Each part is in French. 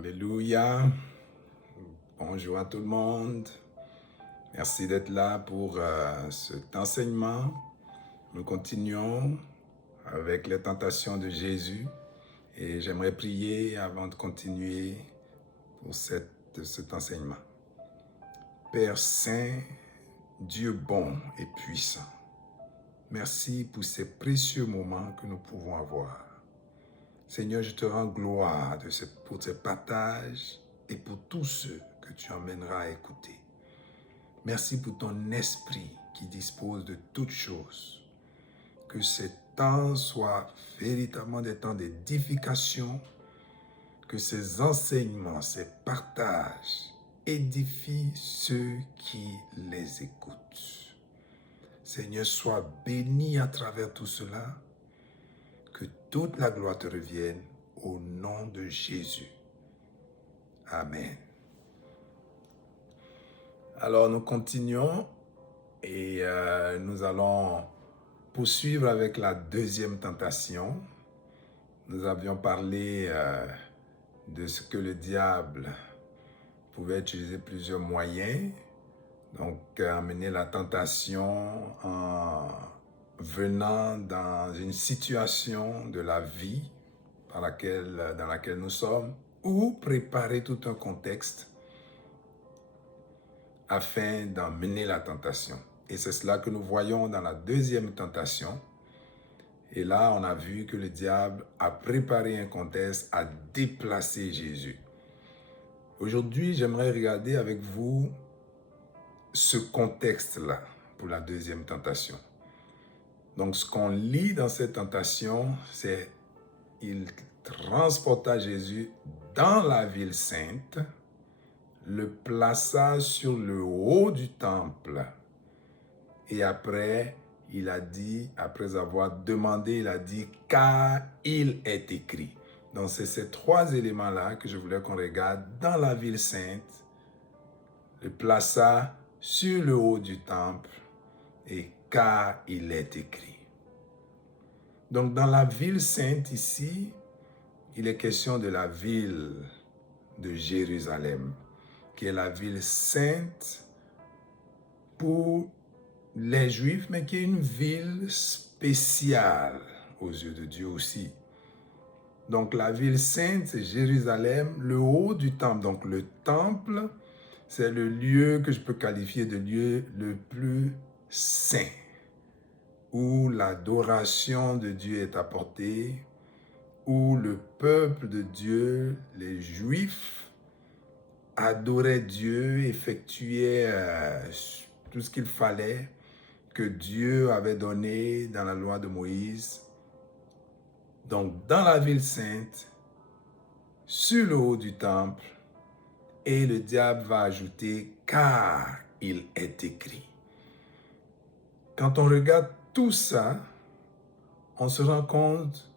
Alléluia. Bonjour à tout le monde. Merci d'être là pour cet enseignement. Nous continuons avec les tentations de Jésus. Et j'aimerais prier avant de continuer pour cet enseignement. Père Saint, Dieu bon et puissant, merci pour ces précieux moments que nous pouvons avoir. Seigneur, je te rends gloire pour ces partages et pour tous ceux que tu emmèneras à écouter. Merci pour ton esprit qui dispose de toutes choses. Que ces temps soient véritablement des temps d'édification, que ces enseignements, ces partages édifient ceux qui les écoutent. Seigneur, sois béni à travers tout cela. Que toute la gloire te revienne au nom de Jésus. Amen. Alors nous continuons et nous allons poursuivre avec la deuxième tentation. Nous avions parlé de ce que le diable pouvait utiliser plusieurs moyens. Donc amener la tentation en venant dans une situation de la vie dans laquelle nous sommes, ou préparer tout un contexte afin d'emmener la tentation. Et c'est cela que nous voyons dans la deuxième tentation. Et là, on a vu que le diable a préparé un contexte à déplacer Jésus. Aujourd'hui, j'aimerais regarder avec vous ce contexte-là pour la deuxième tentation. Donc, ce qu'on lit dans cette tentation, c'est il transporta Jésus dans la ville sainte, le plaça sur le haut du temple. Et après, il a dit, après avoir demandé, il a dit, car il est écrit. Donc, c'est ces trois éléments-là que je voulais qu'on regarde dans la ville sainte, le plaça sur le haut du temple, et car il est écrit. Donc, dans la ville sainte ici, il est question de la ville de Jérusalem, qui est la ville sainte pour les Juifs, mais qui est une ville spéciale aux yeux de Dieu aussi. Donc, la ville sainte, c'est Jérusalem, le haut du temple. Donc, le temple, c'est le lieu que je peux qualifier de lieu le plus saint, où l'adoration de Dieu est apportée, où le peuple de Dieu, les Juifs, adoraient Dieu, effectuaient tout ce qu'il fallait, que Dieu avait donné dans la loi de Moïse. Donc, dans la ville sainte, sur le haut du temple, et le diable va ajouter « car il est écrit ». Quand on regarde tout ça, on se rend compte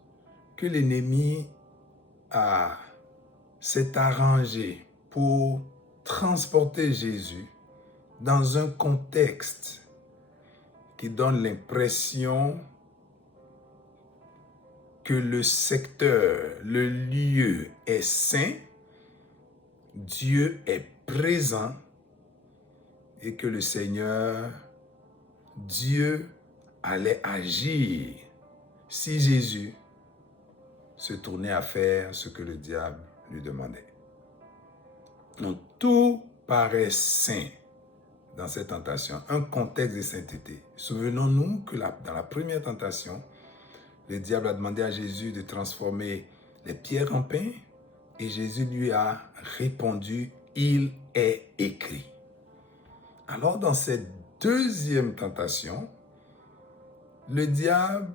que l'ennemi s'est arrangé pour transporter Jésus dans un contexte qui donne l'impression que le secteur, le lieu est saint, Dieu est présent et que le Seigneur, Dieu, allait agir si Jésus se tournait à faire ce que le diable lui demandait. Donc tout paraît saint dans cette tentation, un contexte de sainteté. Souvenons-nous que dans la première tentation, le diable a demandé à Jésus de transformer les pierres en pain et Jésus lui a répondu « Il est écrit ». Alors dans cette deuxième tentation, le diable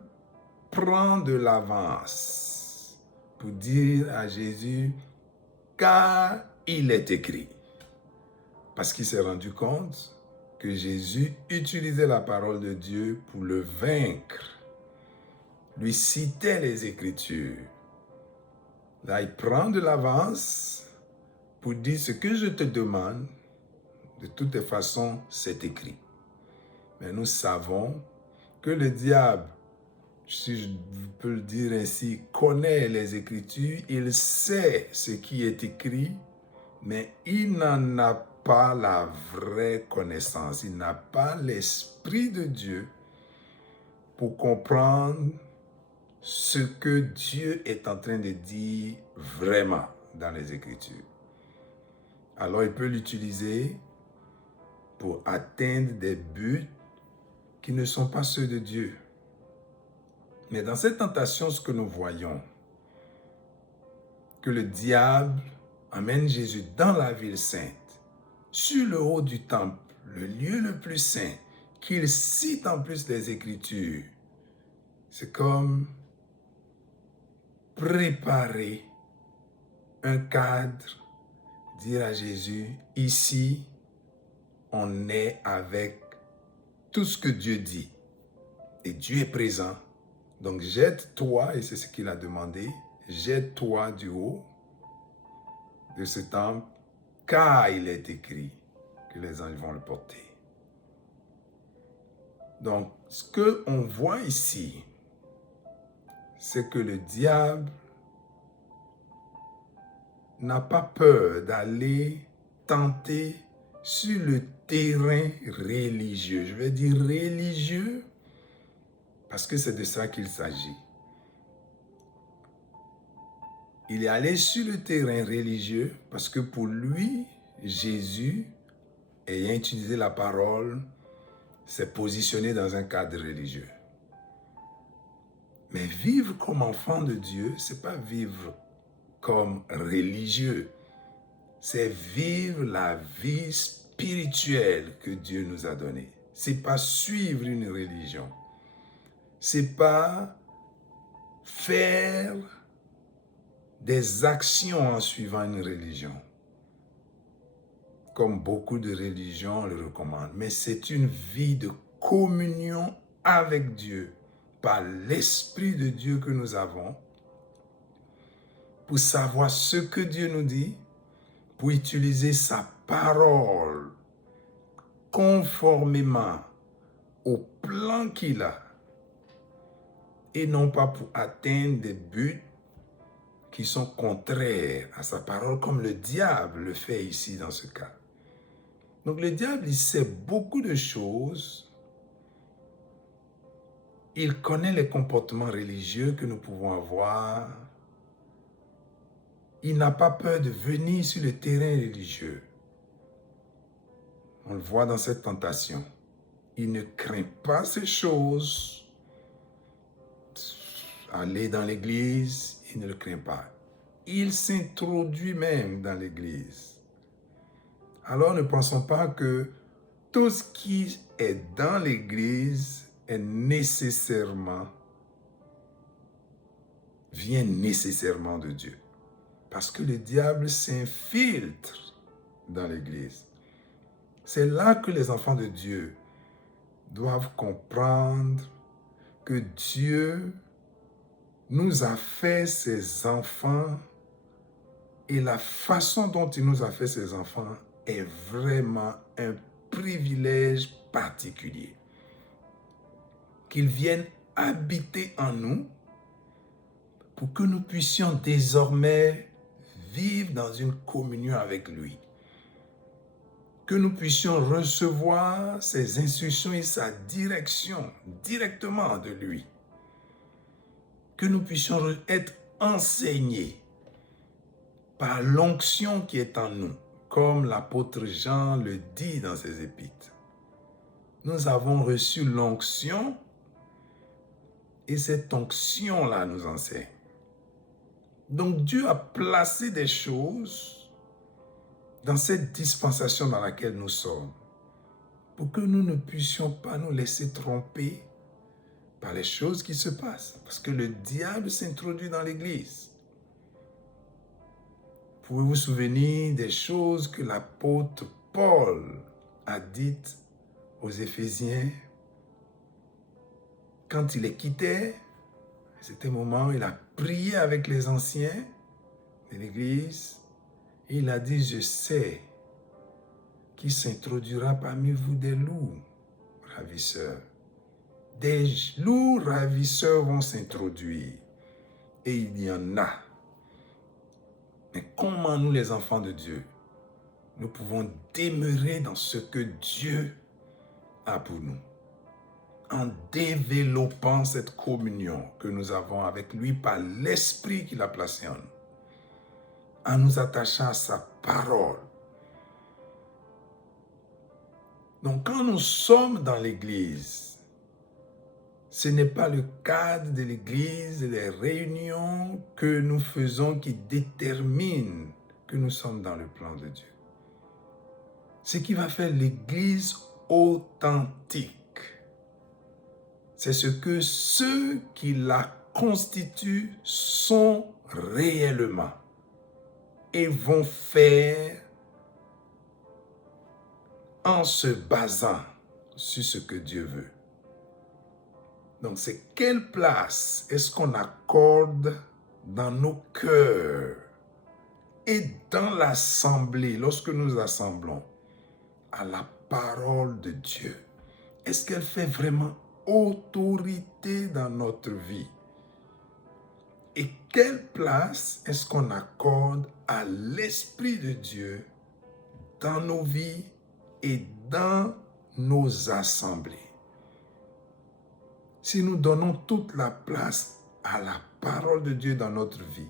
prend de l'avance pour dire à Jésus « Car il est écrit ». Parce qu'il s'est rendu compte que Jésus utilisait la parole de Dieu pour le vaincre, lui citait les Écritures. Là, il prend de l'avance pour dire ce que je te demande, de toutes façons, c'est écrit. Mais nous savons que le diable si je peux le dire ainsi, connaît les Écritures, il sait ce qui est écrit, mais il n'en a pas la vraie connaissance. Il n'a pas l'Esprit de Dieu pour comprendre ce que Dieu est en train de dire vraiment dans les Écritures. Alors il peut l'utiliser pour atteindre des buts qui ne sont pas ceux de Dieu. Mais dans cette tentation, ce que nous voyons, que le diable amène Jésus dans la ville sainte, sur le haut du temple, le lieu le plus saint, qu'il cite en plus les Écritures, c'est comme préparer un cadre, dire à Jésus, ici, on est avec tout ce que Dieu dit. Et Dieu est présent. Donc jette-toi, et c'est ce qu'il a demandé, jette-toi du haut de ce temple, car il est écrit que les anges vont le porter. Donc, ce qu'on voit ici, c'est que le diable n'a pas peur d'aller tenter sur le terrain religieux. Je vais dire religieux parce que c'est de ça qu'il s'agit. Il est allé sur le terrain religieux parce que pour lui, Jésus, ayant utilisé la parole, s'est positionné dans un cadre religieux. Mais vivre comme enfant de Dieu, ce n'est pas vivre comme religieux. C'est vivre la vie spirituelle que Dieu nous a donnée. Ce n'est pas suivre une religion. Ce n'est pas faire des actions en suivant une religion, comme beaucoup de religions le recommandent. Mais c'est une vie de communion avec Dieu, par l'Esprit de Dieu que nous avons, pour savoir ce que Dieu nous dit, pour utiliser sa parole conformément au plan qu'il a, et non pas pour atteindre des buts qui sont contraires à sa parole, comme le diable le fait ici dans ce cas. Donc le diable, il sait beaucoup de choses. Il connaît les comportements religieux que nous pouvons avoir. Il n'a pas peur de venir sur le terrain religieux. On le voit dans cette tentation. Il ne craint pas ces choses. Aller dans l'église, il ne le craint pas. Il s'introduit même dans l'église. Alors ne pensons pas que tout ce qui est dans l'église vient nécessairement de Dieu. Parce que le diable s'infiltre dans l'église. C'est là que les enfants de Dieu doivent comprendre que Dieu nous a fait ses enfants et la façon dont il nous a fait ses enfants est vraiment un privilège particulier. Qu'ils viennent habiter en nous pour que nous puissions désormais vivre dans une communion avec lui. Que nous puissions recevoir ses instructions et sa direction directement de lui. Que nous puissions être enseignés par l'onction qui est en nous, comme l'apôtre Jean le dit dans ses épîtres. Nous avons reçu l'onction et cette onction-là nous enseigne. Donc Dieu a placé des choses dans cette dispensation dans laquelle nous sommes pour que nous ne puissions pas nous laisser tromper par les choses qui se passent. Parce que le diable s'introduit dans l'église. Pouvez-vous vous souvenir des choses que l'apôtre Paul a dites aux Éphésiens quand il les quittait? C'était un moment où il a prié avec les anciens de l'église. Et il a dit, je sais qu'il s'introduira parmi vous des loups, ravisseurs. des loups ravisseurs vont s'introduire. Et il y en a. Mais comment nous, les enfants de Dieu, nous pouvons demeurer dans ce que Dieu a pour nous, en développant cette communion que nous avons avec lui par l'esprit qu'il a placé en nous, en nous attachant à sa parole. Donc quand nous sommes dans l'église, ce n'est pas le cadre de l'église, les réunions que nous faisons qui déterminent que nous sommes dans le plan de Dieu. Ce qui va faire l'église authentique, c'est ce que ceux qui la constituent sont réellement et vont faire en se basant sur ce que Dieu veut. Donc, c'est quelle place est-ce qu'on accorde dans nos cœurs et dans l'assemblée, lorsque nous assemblons, à la parole de Dieu? Est-ce qu'elle fait vraiment autorité dans notre vie? Et quelle place est-ce qu'on accorde à l'Esprit de Dieu dans nos vies et dans nos assemblées? Si nous donnons toute la place à la parole de Dieu dans notre vie,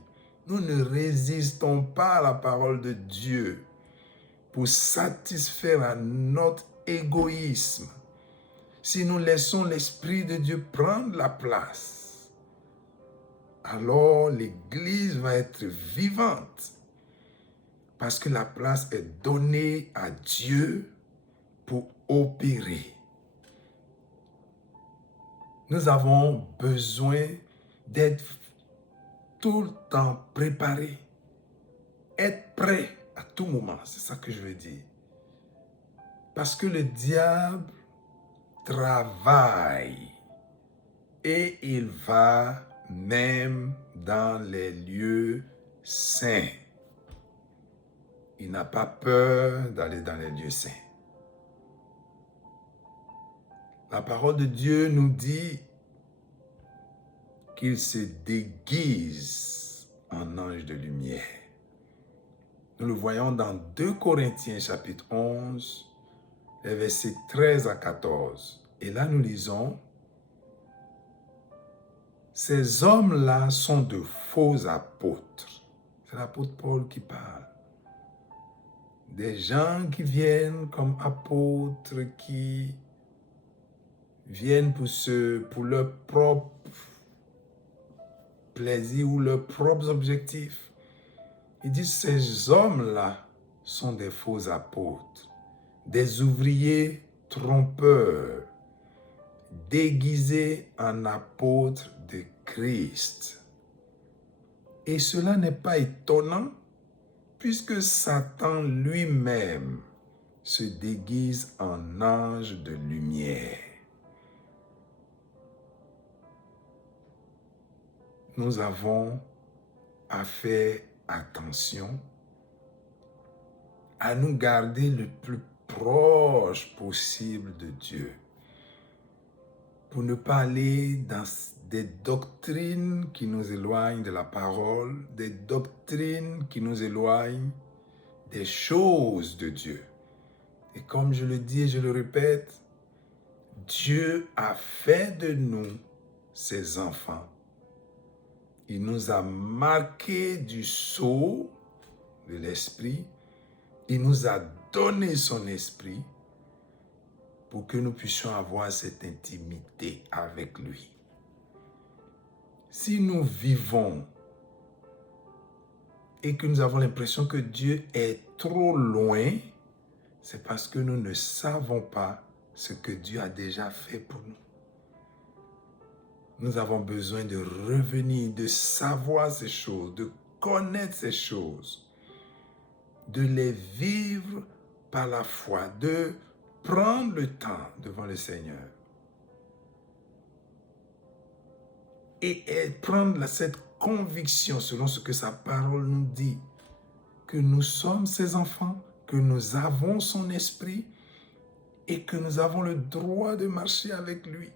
nous ne résistons pas à la parole de Dieu pour satisfaire à notre égoïsme. Si nous laissons l'Esprit de Dieu prendre la place, alors l'Église va être vivante parce que la place est donnée à Dieu pour opérer. Nous avons besoin d'être tout le temps préparés, être prêts à tout moment, c'est ça que je veux dire. Parce que le diable travaille et il va même dans les lieux saints. Il n'a pas peur d'aller dans les lieux saints. La parole de Dieu nous dit qu'il se déguise en ange de lumière. Nous le voyons dans 2 Corinthiens chapitre 11, les versets 13 à 14. Et là nous lisons: ces hommes-là sont de faux apôtres. C'est l'apôtre Paul qui parle. Des gens qui viennent comme apôtres, qui viennent pour leur propre plaisir ou leurs propres objectifs. Il dit: ces hommes-là sont des faux apôtres, des ouvriers trompeurs, déguisés en apôtres de Christ. Et cela n'est pas étonnant, puisque Satan lui-même se déguise en ange de lumière. Nous avons à faire attention à nous garder le plus proche possible de Dieu, pour ne pas aller dans des doctrines qui nous éloignent de la parole, des doctrines qui nous éloignent des choses de Dieu. Et comme je le dis et je le répète, Dieu a fait de nous ses enfants. Il nous a marqués du sceau de l'Esprit. Il nous a donné son Esprit pour que nous puissions avoir cette intimité avec lui. Si nous vivons et que nous avons l'impression que Dieu est trop loin, c'est parce que nous ne savons pas ce que Dieu a déjà fait pour nous. Nous avons besoin de revenir, de savoir ces choses, de connaître ces choses, de les vivre par la foi, de prendre le temps devant le Seigneur et prendre cette conviction selon ce que sa parole nous dit, que nous sommes ses enfants, que nous avons son esprit et que nous avons le droit de marcher avec lui.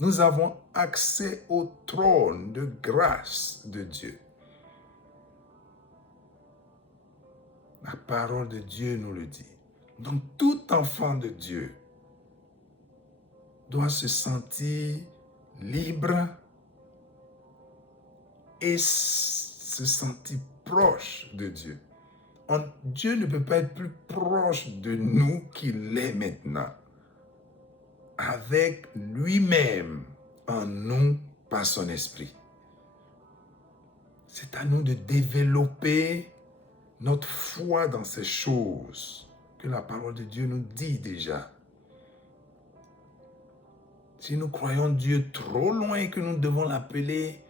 Nous avons accès au trône de grâce de Dieu. La parole de Dieu nous le dit. Donc tout enfant de Dieu doit se sentir libre et se sentir proche de Dieu. Dieu ne peut pas être plus proche de nous qu'il est maintenant, avec lui-même en nous par son esprit. C'est à nous de développer notre foi dans ces choses que la parole de Dieu nous dit déjà. Si nous croyons Dieu trop loin et que nous devons l'appeler,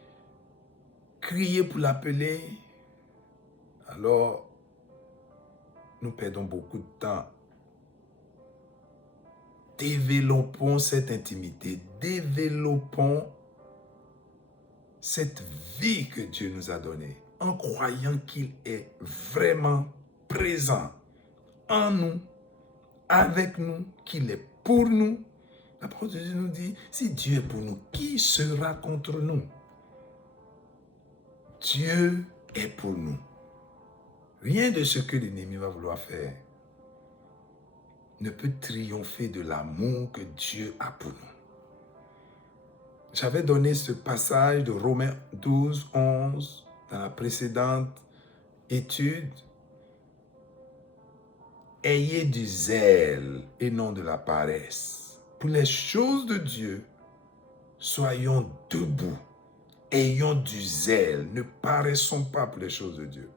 crier pour l'appeler, alors nous perdons beaucoup de temps. Développons cette intimité, développons cette vie que Dieu nous a donnée en croyant qu'il est vraiment présent en nous, avec nous, qu'il est pour nous. La parole de Dieu nous dit, si Dieu est pour nous, qui sera contre nous? Dieu est pour nous. Rien de ce que l'ennemi va vouloir faire ne peut triompher de l'amour que Dieu a pour nous. J'avais donné ce passage de Romains 12, 11 dans la précédente étude. Ayez du zèle et non de la paresse. Pour les choses de Dieu, soyons debout. Ayons du zèle. Ne paraissons pas pour les choses de Dieu.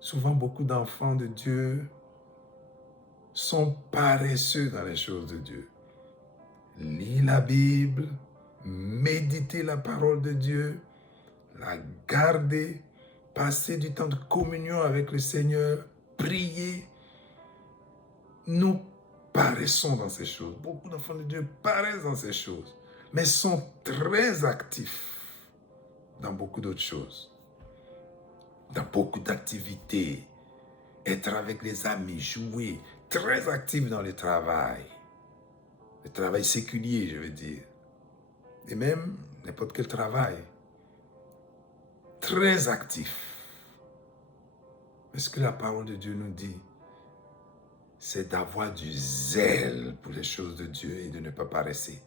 Souvent, beaucoup d'enfants de Dieu sont paresseux dans les choses de Dieu. Lis la Bible, méditer la parole de Dieu, la garder, passer du temps de communion avec le Seigneur, prier. Nous paraissons dans ces choses. Beaucoup d'enfants de Dieu paraissent dans ces choses, mais sont très actifs dans beaucoup d'autres choses, dans beaucoup d'activités, être avec les amis, jouer, très actifs dans le travail séculier, je veux dire, et même n'importe quel travail, très actifs. Mais ce que la parole de Dieu nous dit, c'est d'avoir du zèle pour les choses de Dieu et de ne pas paresser.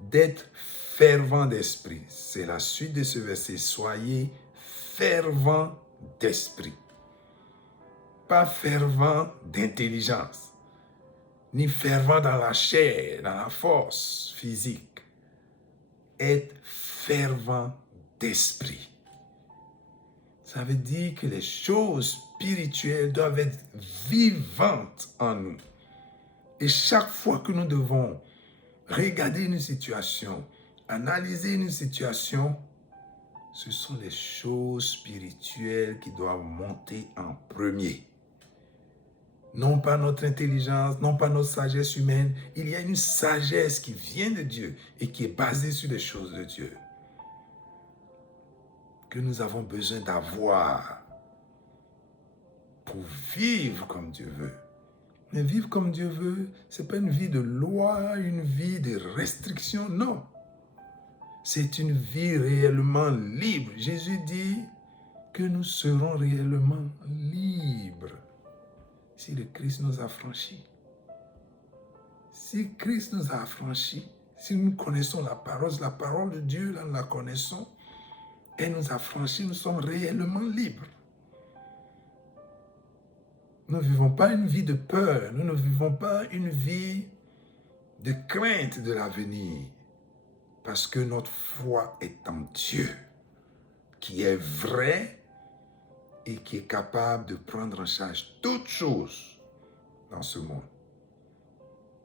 D'être fervent d'esprit. C'est la suite de ce verset. Soyez fervent d'esprit. Pas fervent d'intelligence, ni fervent dans la chair, dans la force physique. Être fervent d'esprit. Ça veut dire que les choses spirituelles doivent être vivantes en nous. Et chaque fois que nous devons regarder une situation, analyser une situation, ce sont les choses spirituelles qui doivent monter en premier. Non pas notre intelligence, non pas notre sagesse humaine. Il y a une sagesse qui vient de Dieu et qui est basée sur les choses de Dieu, que nous avons besoin d'avoir pour vivre comme Dieu veut. Mais vivre comme Dieu veut, ce n'est pas une vie de loi, une vie de restriction, non. C'est une vie réellement libre. Jésus dit que nous serons réellement libres si le Christ nous a franchis. Si Christ nous a affranchis, si nous connaissons la parole de Dieu, là, nous la connaissons, et nous a franchis, nous sommes réellement libres. Nous ne vivons pas une vie de peur, nous ne vivons pas une vie de crainte de l'avenir, parce que notre foi est en Dieu, qui est vrai et qui est capable de prendre en charge toutes choses dans ce monde.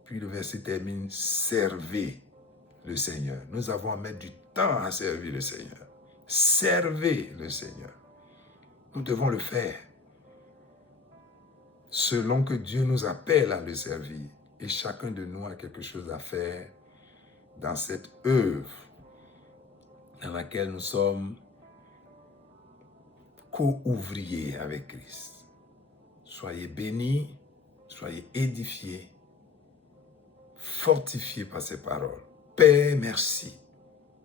Puis le verset termine, servez le Seigneur. Nous avons à mettre du temps à servir le Seigneur. Servez le Seigneur. Nous devons le faire selon que Dieu nous appelle à le servir. Et chacun de nous a quelque chose à faire dans cette œuvre dans laquelle nous sommes co-ouvriers avec Christ. Soyez bénis, soyez édifiés, fortifiés par ces paroles. Père, merci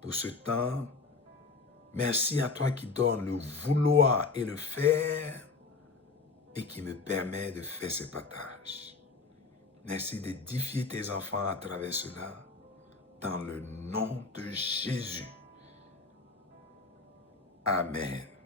pour ce temps. Merci à toi qui donne le vouloir et le faire et qui me permet de faire ces partages. Merci d'édifier tes enfants à travers cela. Dans le nom de Jésus. Amen.